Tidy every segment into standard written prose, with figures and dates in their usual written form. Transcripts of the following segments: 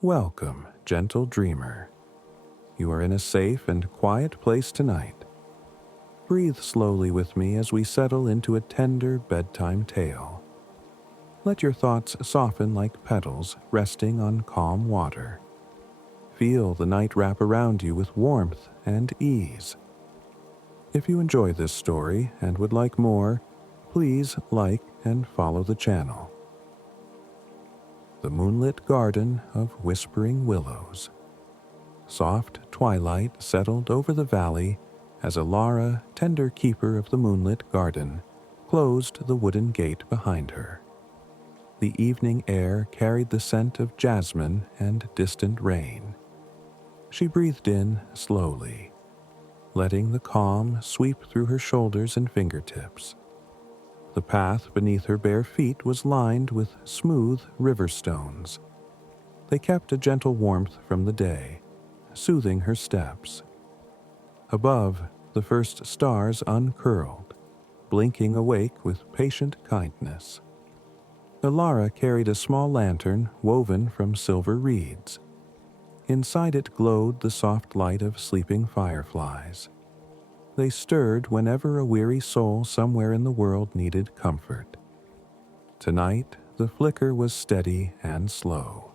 Welcome, gentle dreamer. You are in a safe and quiet place tonight. Breathe slowly with me as we settle into a tender bedtime tale. Let your thoughts soften like petals resting on calm water. Feel the night wrap around you with warmth and ease. If you enjoy this story and would like more, please like and follow the channel. The Moonlit Garden of Whispering Willows. Soft twilight settled over the valley as Alara, tender keeper of the moonlit garden, closed the wooden gate behind her. The evening air carried the scent of jasmine and distant rain. She breathed in slowly, letting the calm sweep through her shoulders and fingertips. The path beneath her bare feet was lined with smooth river stones. They kept a gentle warmth from the day, soothing her steps. Above, the first stars uncurled, blinking awake with patient kindness. Alara carried a small lantern woven from silver reeds. Inside it glowed the soft light of sleeping fireflies. They stirred whenever a weary soul somewhere in the world needed comfort. Tonight, the flicker was steady and slow,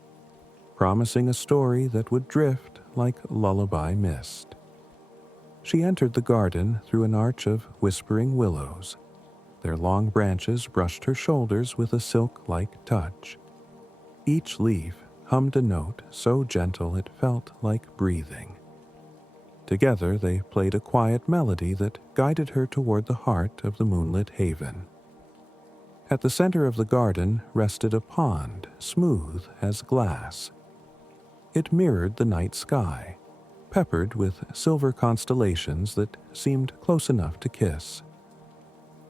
promising a story that would drift like lullaby mist. She entered the garden through an arch of whispering willows. Their long branches brushed her shoulders with a silk-like touch. Each leaf hummed a note so gentle it felt like breathing. Together they played a quiet melody that guided her toward the heart of the moonlit haven. At the center of the garden rested a pond, smooth as glass. It mirrored the night sky, peppered with silver constellations that seemed close enough to kiss.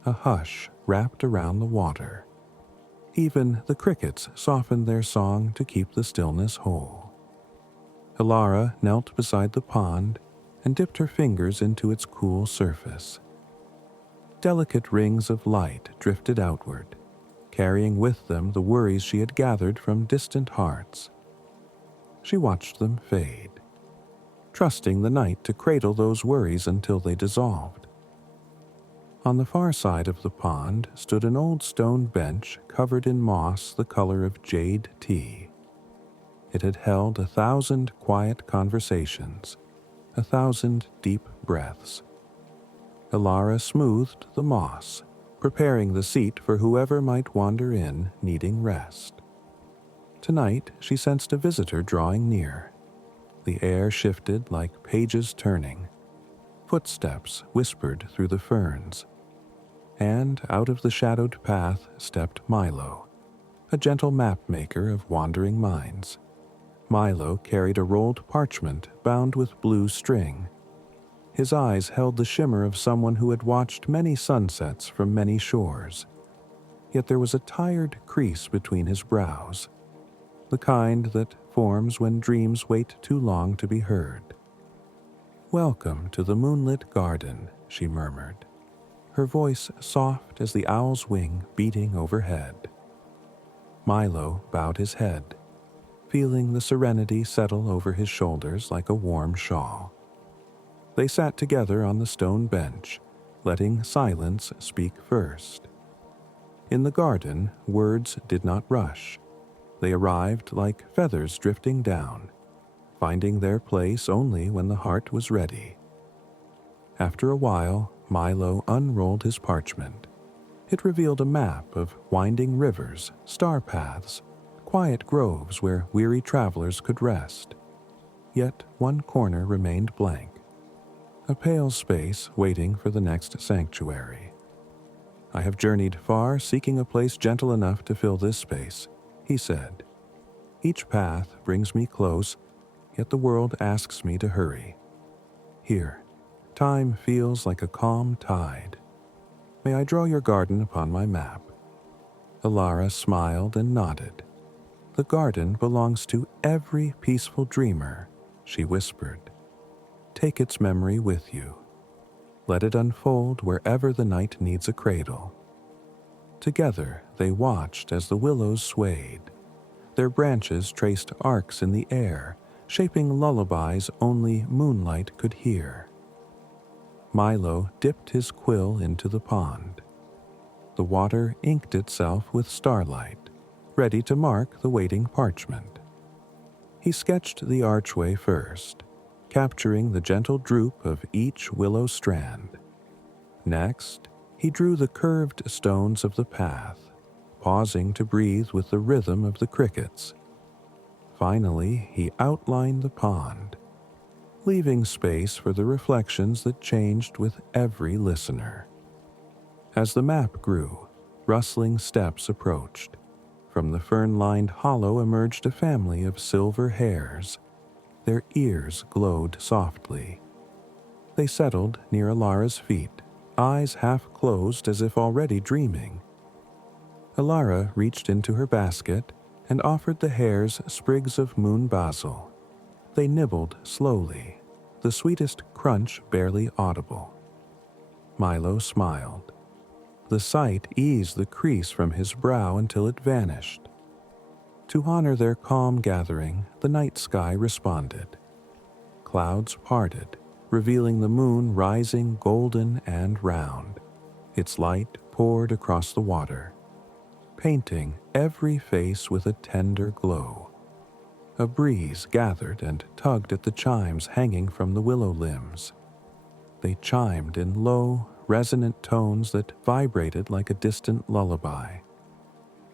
A hush wrapped around the water. Even the crickets softened their song to keep the stillness whole. Alara knelt beside the pond and dipped her fingers into its cool surface. Delicate rings of light drifted outward, carrying with them the worries she had gathered from distant hearts. She watched them fade, trusting the night to cradle those worries until they dissolved. On the far side of the pond stood an old stone bench covered in moss the color of jade tea. It had held 1,000 quiet conversations, 1,000 deep breaths. Alara smoothed the moss, preparing the seat for whoever might wander in needing rest. Tonight she sensed a visitor drawing near. The air shifted like pages turning. Footsteps whispered through the ferns. And out of the shadowed path stepped Milo, a gentle map-maker of wandering minds. Milo carried a rolled parchment bound with blue string. His eyes held the shimmer of someone who had watched many sunsets from many shores. Yet there was a tired crease between his brows, the kind that forms when dreams wait too long to be heard. "Welcome to the moonlit garden," she murmured, her voice soft as the owl's wing beating overhead. Milo bowed his head, feeling the serenity settle over his shoulders like a warm shawl. They sat together on the stone bench, letting silence speak first. In the garden, words did not rush. They arrived like feathers drifting down, finding their place only when the heart was ready. After a while, Milo unrolled his parchment. It revealed a map of winding rivers, star paths, quiet groves where weary travelers could rest. Yet one corner remained blank, a pale space waiting for the next sanctuary. "I have journeyed far seeking a place gentle enough to fill this space," he said. "Each path brings me close, yet the world asks me to hurry. Here, time feels like a calm tide. May I draw your garden upon my map?" Alara smiled and nodded. "The garden belongs to every peaceful dreamer," she whispered. "Take its memory with you. Let it unfold wherever the night needs a cradle." Together they watched as the willows swayed, Their branches traced arcs in the air, shaping lullabies only moonlight could hear. Milo dipped his quill into the pond. The water inked itself with starlight, ready to mark the waiting parchment. He sketched the archway first, capturing the gentle droop of each willow strand. Next, he drew the curved stones of the path, pausing to breathe with the rhythm of the crickets. Finally, he outlined the pond, leaving space for the reflections that changed with every listener. As the map grew, rustling steps approached. From the fern-lined hollow emerged a family of silver hares. Their ears glowed softly. They settled near Alara's feet, eyes half closed as if already dreaming. Alara reached into her basket and offered the hares sprigs of moon basil. They nibbled slowly, the sweetest crunch barely audible. Milo smiled. The sight eased the crease from his brow until it vanished. To honor their calm gathering, the night sky responded. Clouds parted, revealing the moon rising golden and round. Its light poured across the water, painting every face with a tender glow. A breeze gathered and tugged at the chimes hanging from the willow limbs. They chimed in low, resonant tones that vibrated like a distant lullaby.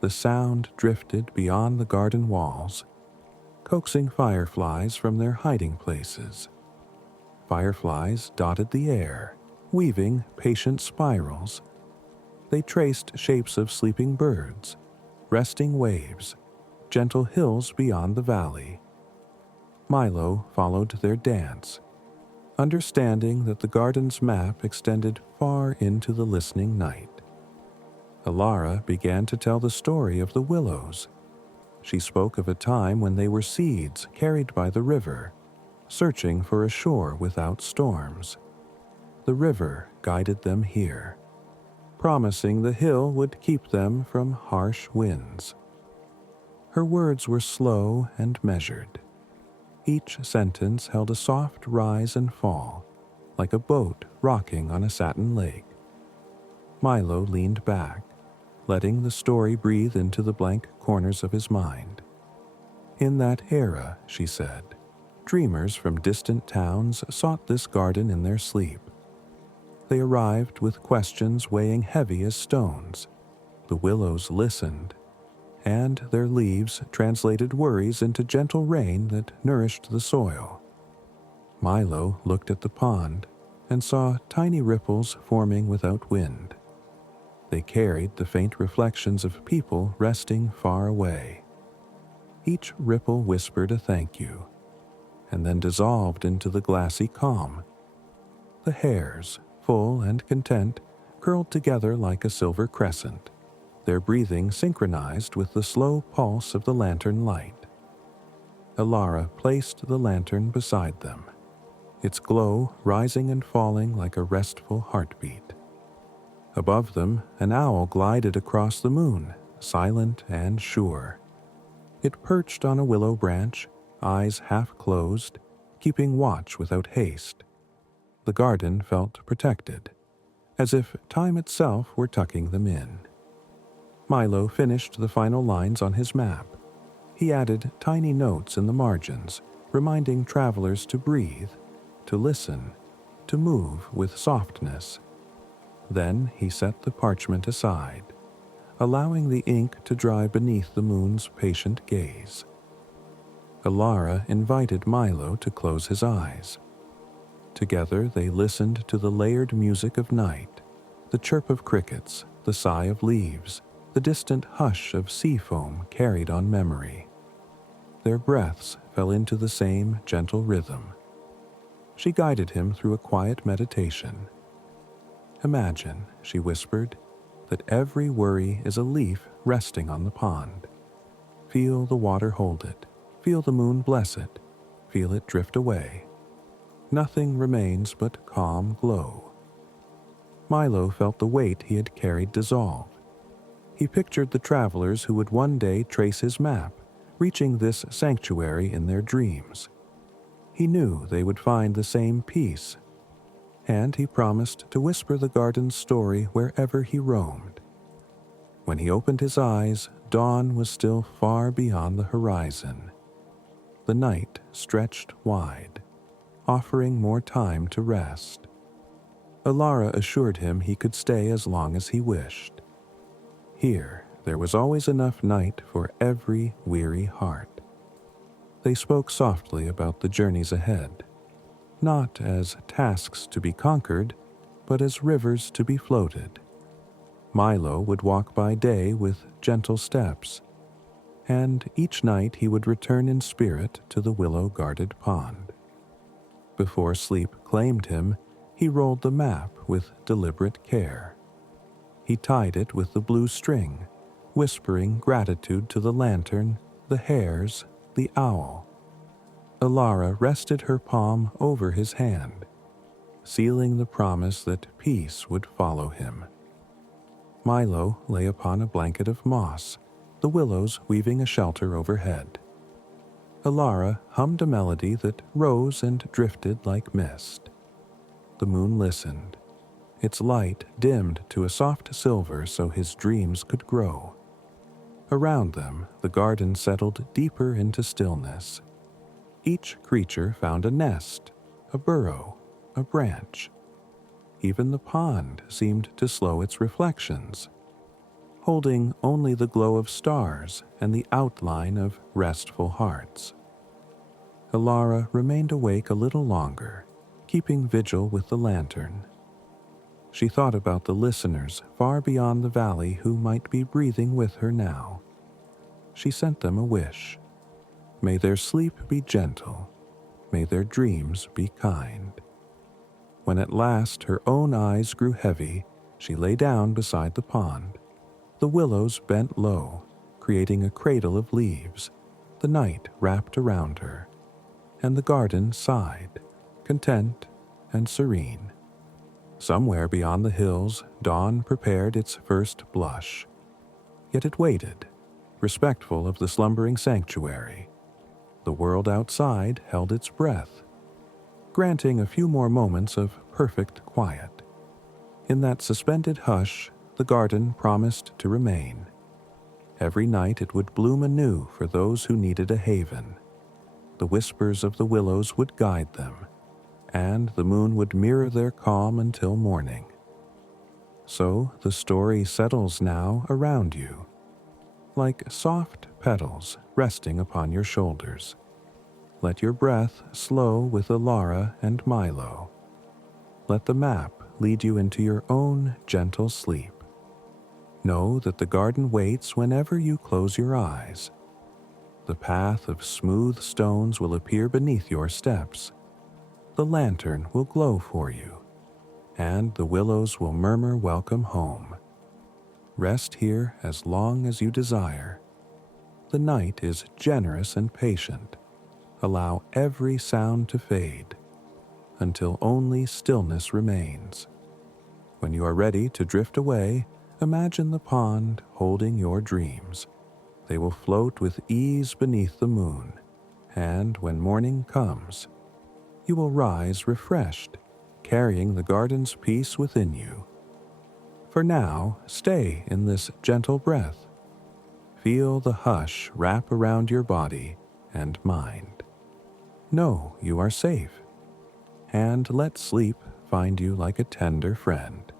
The sound drifted beyond the garden walls, coaxing fireflies from their hiding places. Fireflies dotted the air, weaving patient spirals. They traced shapes of sleeping birds, resting waves, gentle hills beyond the valley. Milo followed their dance, understanding that the garden's map extended far into the listening night. Alara began to tell the story of the willows. She spoke of a time when they were seeds carried by the river, searching for a shore without storms. The river guided them here, promising the hill would keep them from harsh winds. Her words were slow and measured. Each sentence held a soft rise and fall, like a boat rocking on a satin lake. Milo leaned back, letting the story breathe into the blank corners of his mind. In that era, she said, dreamers from distant towns sought this garden in their sleep. They arrived with questions weighing heavy as stones. The willows listened, and their leaves translated worries into gentle rain that nourished the soil. Milo looked at the pond and saw tiny ripples forming without wind. They carried the faint reflections of people resting far away. Each ripple whispered a thank you, and then dissolved into the glassy calm. The hares, full and content, curled together like a silver crescent, their breathing synchronized with the slow pulse of the lantern light. Alara placed the lantern beside them, its glow rising and falling like a restful heartbeat. Above them, an owl glided across the moon, silent and sure. It perched on a willow branch, eyes half closed, keeping watch without haste. The garden felt protected, as if time itself were tucking them in. Milo finished the final lines on his map. He added tiny notes in the margins, reminding travelers to breathe, to listen, to move with softness. Then he set the parchment aside, allowing the ink to dry beneath the moon's patient gaze. Alara invited Milo to close his eyes. Together they listened to the layered music of night, the chirp of crickets, the sigh of leaves, the distant hush of sea foam carried on memory. Their breaths fell into the same gentle rhythm. She guided him through a quiet meditation. Imagine, she whispered, that every worry is a leaf resting on the pond. Feel the water hold it, feel the moon bless it, feel it drift away. Nothing remains but calm glow. Milo felt the weight he had carried dissolve. He pictured the travelers who would one day trace his map, reaching this sanctuary in their dreams. He knew they would find the same peace, and he promised to whisper the garden's story wherever he roamed. When he opened his eyes, dawn was still far beyond the horizon. The night stretched wide, offering more time to rest. Alara assured him he could stay as long as he wished. Here, there was always enough night for every weary heart. They spoke softly about the journeys ahead, not as tasks to be conquered, but as rivers to be floated. Milo would walk by day with gentle steps, and each night he would return in spirit to the willow-guarded pond. Before sleep claimed him, he rolled the map with deliberate care. He tied it with the blue string, whispering gratitude to the lantern, the hares, the owl. Alara rested her palm over his hand, sealing the promise that peace would follow him. Milo lay upon a blanket of moss, the willows weaving a shelter overhead. Alara hummed a melody that rose and drifted like mist. The moon listened, its light dimmed to a soft silver so his dreams could grow. Around them, the garden settled deeper into stillness. Each creature found a nest, a burrow, a branch. Even the pond seemed to slow its reflections, holding only the glow of stars and the outline of restful hearts. Alara remained awake a little longer, keeping vigil with the lantern. She thought about the listeners far beyond the valley who might be breathing with her now. She sent them a wish. May their sleep be gentle. May their dreams be kind. When at last her own eyes grew heavy, she lay down beside the pond. The willows bent low, creating a cradle of leaves. The night wrapped around her, and the garden sighed, content and serene. Somewhere beyond the hills, dawn prepared its first blush. Yet it waited, respectful of the slumbering sanctuary. The world outside held its breath, granting a few more moments of perfect quiet. In that suspended hush, the garden promised to remain. Every night it would bloom anew for those who needed a haven. The whispers of the willows would guide them, and the moon would mirror their calm until morning. So the story settles now around you, like soft petals resting upon your shoulders. Let your breath slow with Alara and Milo. Let the map lead you into your own gentle sleep. Know that the garden waits whenever you close your eyes. The path of smooth stones will appear beneath your steps. The lantern will glow for you, and the willows will murmur welcome home. Rest here as long as you desire. The night is generous and patient. Allow every sound to fade, until only stillness remains. When you are ready to drift away, imagine the pond holding your dreams. They will float with ease beneath the moon, and when morning comes, you will rise refreshed, carrying the garden's peace within you. For now, stay in this gentle breath. Feel the hush wrap around your body and mind. Know you are safe, and let sleep find you like a tender friend.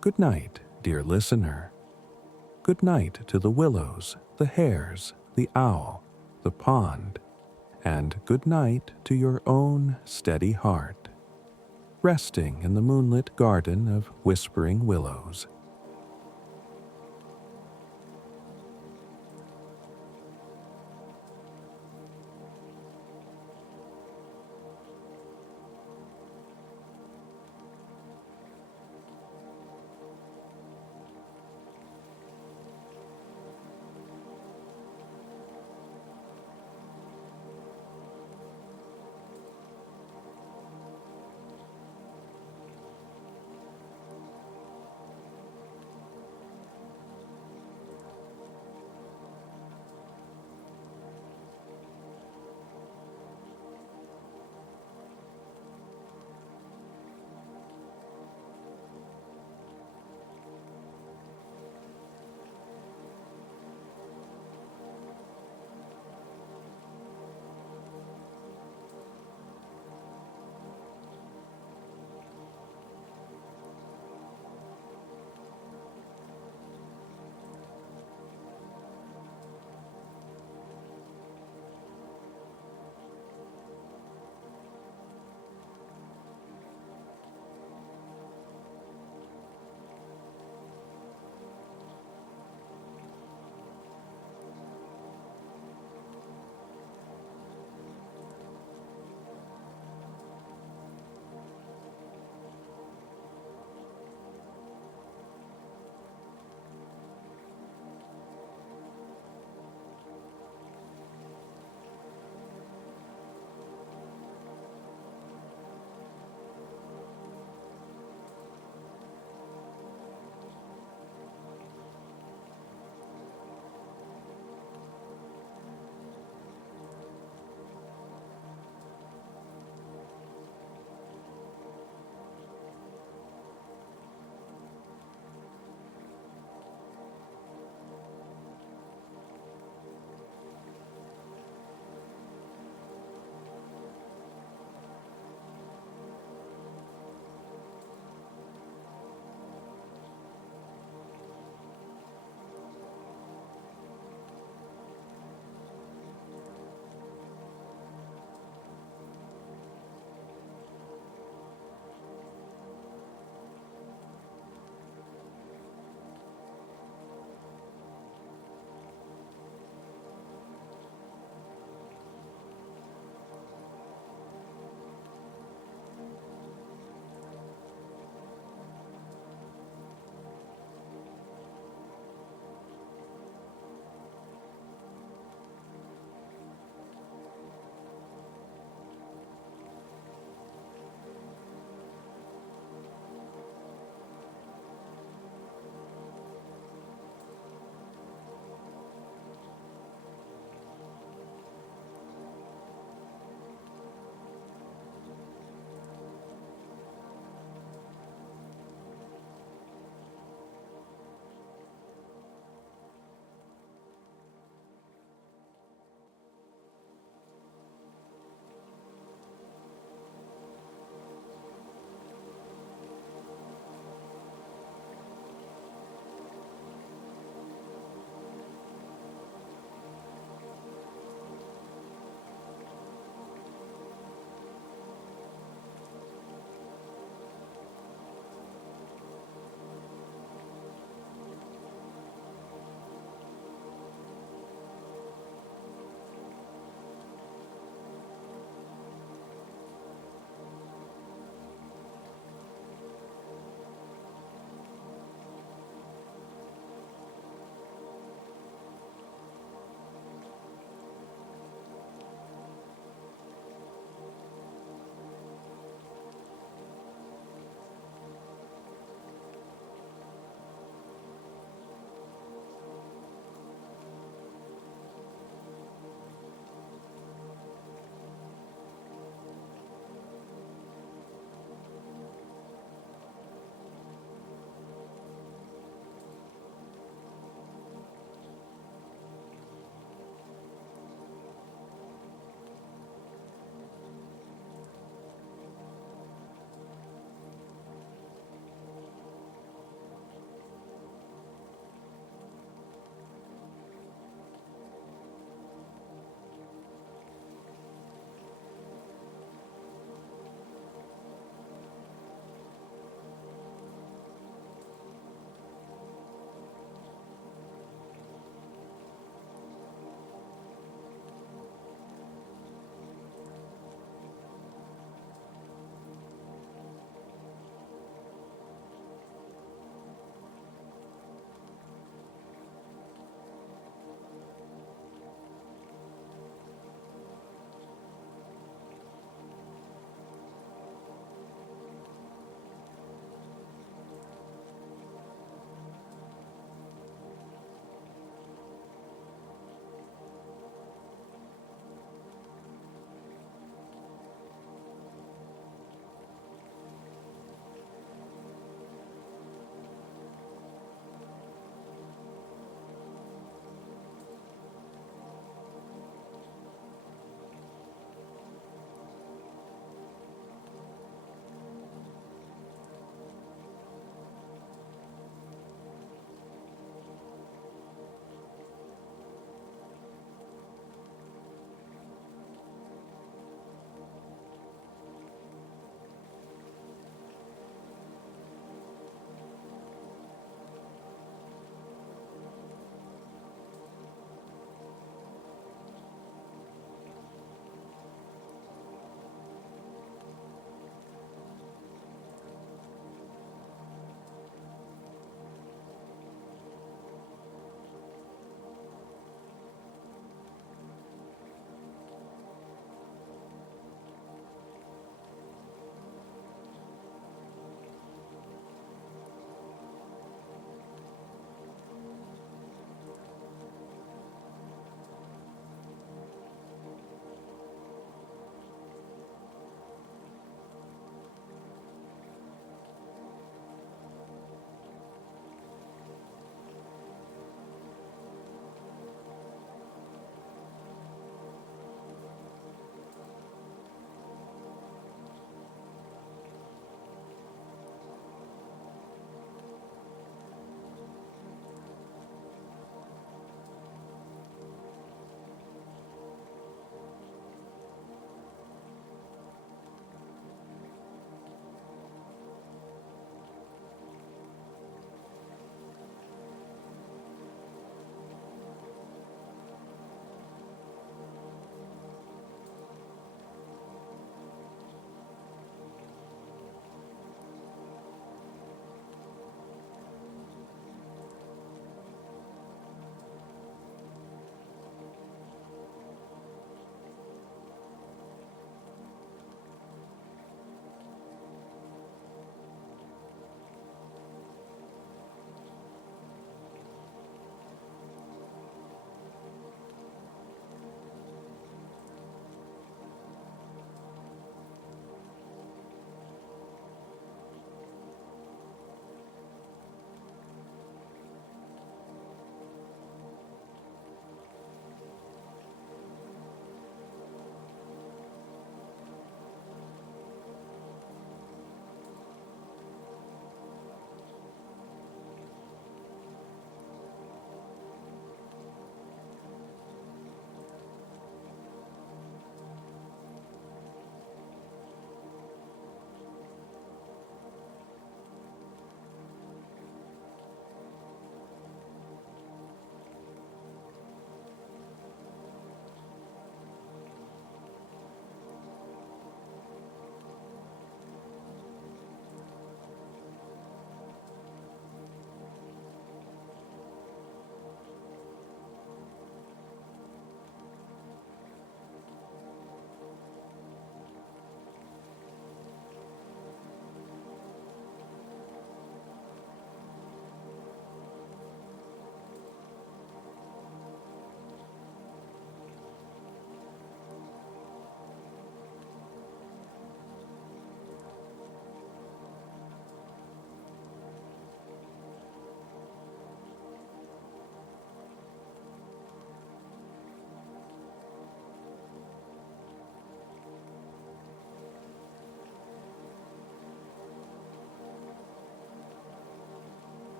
Good night, dear listener. Good night to the willows, the hares, the owl, the pond, and good night to your own steady heart, resting in the moonlit garden of whispering willows.